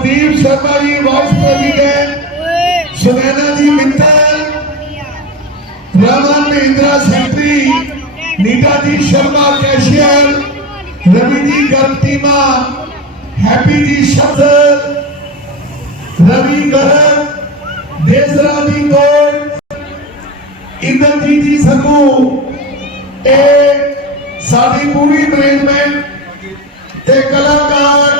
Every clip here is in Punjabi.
Navdeep Sharma ji vice president Sunaina ji Mittal. Raman Mahindra secretary. Neeta ji Sharma cashier Ravi ਜੀ ਗਰਤੀਮਾ ਹੈਪੀ ਜੀ ਸ਼ਬਦ। ਰਵੀ ਗਰਗ ਦੇਸਰਾ ਜੀ ਕੋਟ। ਇੰਦਰਜੀਤ ਜੀ ਸੰਧੂ। ਇਹ ਸਾਡੀ ਪੂਰੀ ਮੈਨੇਜਮੈਂਟ ਤੇ ਕਲਾਕਾਰ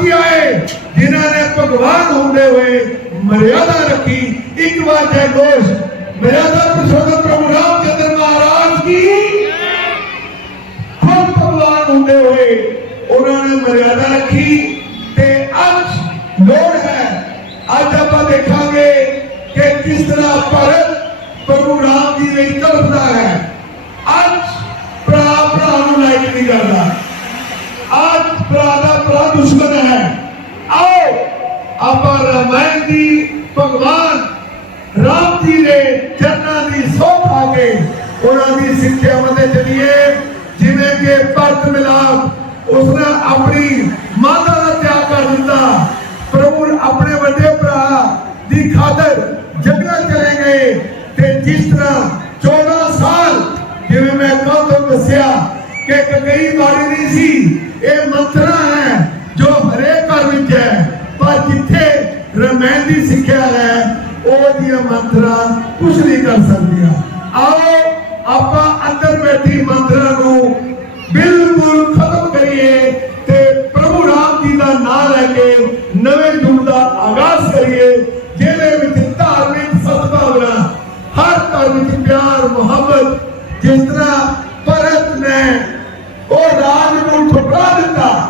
آدھی آئے جنہوں نے پکوان ہوندے ہوئے مریادہ رکھی۔ ایک بات ہے گوش مریادہ پرشوتت پربھو رام چندر مہاراج کی خود پکوان ہوندے ہوئے۔ انہوں نے مریادہ رکھی تے آج لوڑ ہے۔ آج آپ دیکھا گے کہ کس طرح پرد پربھو رام جی نے طرف ہے۔ آج پرا پرا نو لائک نہیں کرتا ਆਪਾਂ ਰਾਮਾਇਣ ਦੀ ਭਗਵਾਨ ਰਾਮ ਜੀ ਦੇ ਚਰਨਾਂ ਦੀ ਸੋਭ ਆ ਕੇ ਉਹਨਾਂ ਦੀ ਸਿੱਖਿਆ ਤੇ ਚੱਲੀਏ। ਜਿਵੇਂ ਕਿ ਭਰਤ ਮਿਲਾਪ, ਉਸਨੇ ਆਪਣੀ ਮਾਤਾ ਦਾ ਤਿਆਗ ਕਰ ਦਿੱਤਾ। ਪ੍ਰਭੂ ਆਪਣੇ ਵੱਡੇ ਭਰਾ ਦੀ ਖਾਤਰ ਜੰਗਲਾਂ ਚਲੇ ਗਏ ਤੇ ਜਿਸ ਤਰ੍ਹਾਂ 14 ਸਾਲ ਜਿਵੇਂ ਮੈਂ ਕੱਲ ਤੋਂ ਦੱਸਿਆ ਕਿ ਕਈ ਵਾਰੀ ਨਹੀਂ ਸੀ, ਇਹ ਮੰਤਰਾ ਜਿੱਥੇ ਰਮਾਇਣ ਦੀ ਸਿੱਖਿਆ ਹੈ, ਉਹ ਦੀਆਂ ਮੰਤਰਾ ਕੁਝ ਨਹੀਂ ਕਰ ਸਕਦੀਆਂ। ਆਓ, ਆਪਾਂ ਅੰਦਰ ਬੈਠੀ ਮੰਤਰਾ ਨੂੰ ਬਿਲਕੁਲ ਖਤਮ ਕਰੀਏ ਤੇ ਪ੍ਰਭੂ ਰਾਮ ਜੀ ਦਾ ਨਾਮ ਲੈ ਕੇ ਨਵੇਂ ਯੁੱਗ ਦਾ ਆਗਾਜ਼ ਕਰੀਏ, ਜਿਹਦੇ ਵਿੱਚ ਧਾਰਮਿਕ ਸਦਭਾਵਨਾ, ਹਰ ਧਰਮ ਵਿੱਚ ਪਿਆਰ, ਮੁਹੱਬਤ, ਜਿਸ ਤਰ੍ਹਾਂ ਭਰਤ ਨੇ ਉਹ ਰਾਜ ਨੂੰ ਠੁਕਰਾ ਦਿੱਤਾ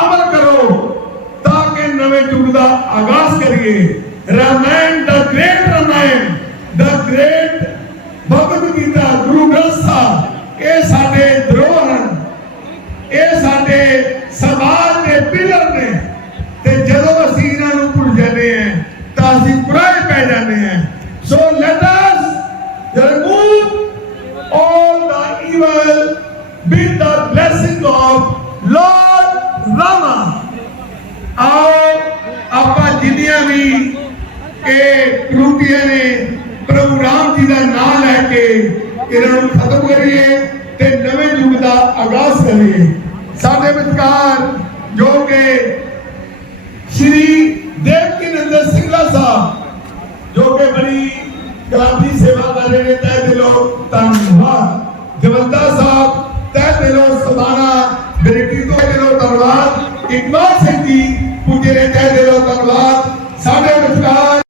ਅਮਲ ਕਰੋ ਤਾਂ ਕਿ ਨਵੇਂ ਯੁੱਗ ਦਾ ਆਗਾਜ਼ ਕਰੀਏ। ਰਾਮਾਇਣ ਦਾ ਗ੍ਰੇਟ ਰਾਮਾਇਣ, ਦਾ ਗ੍ਰੇਟ ਭਗਵਦ ਗੀਤਾ, ਗੁਰੂ ਗ੍ਰੰਥ ਸਾਹਿਬ, ਇਹ ਸਾਡੇ ਧਰੋਹ ਹਨ। ਇਹ ਸਾਡੇ ਸਮਾਜ ਦੇ ਪਿਲਰ ਨੇ। ਤੇ ਜਦੋਂ ਅਸੀਂ ਇਹਨਾਂ ਨੂੰ ਭੁੱਲ ਜਾਂਦੇ ਹਾਂ, ਤਾਂ ਅਸੀਂ ਕੁਰਾਏ ਪੈ ਜਾਂਦੇ ਹਾਂ। So let us remove all the evil with the blessing of Lord ਸਲਾਮਾਂ। ਆਓ, ਆਪਾਂ ਜਿੰਨੀਆਂ ਵੀ ਇਹ ਟੁੱਟੀਆਂ ਨੇ ਪ੍ਰਭੂ ਰਾਮ ਜੀ ਦਾ ਨਾਮ ਲੈ ਕੇ ਇਹਨਾਂ ਨੂੰ ਖਤਮ ਕਰੀਏ ਤੇ ਨਵੇਂ ਯੁੱਗ ਦਾ ਆਗਾਜ਼ ਕਰੀਏ। ਸਾਡੇ ਵਿਚਕਾਰ ਜੋ ਕਿ ਸ਼੍ਰੀ ਦੇਵਕੀਨੰਦਰ ਸਿੰਘਲਾ ਸਾਹਿਬ, ਜੋ ਕਿ ਬੜੀ ਕਲਾਬੀ ਸੇਵਾ ਕਰ ਰਹੇ ਨੇ ਤੈ ਦਿਲੋਂ ਧੰਨਵਾਦ। ਜਵੰਦਾ ਸਾਹਿਬ ਇਕਬਾਲ ਸਿੰਘ ਜੀ ਪੁੱਜੇ ਨੇ ਦਿਲੋਂ ਧੰਨਵਾਦ। ਸਾਡੇ ਵਿਚਕਾਰ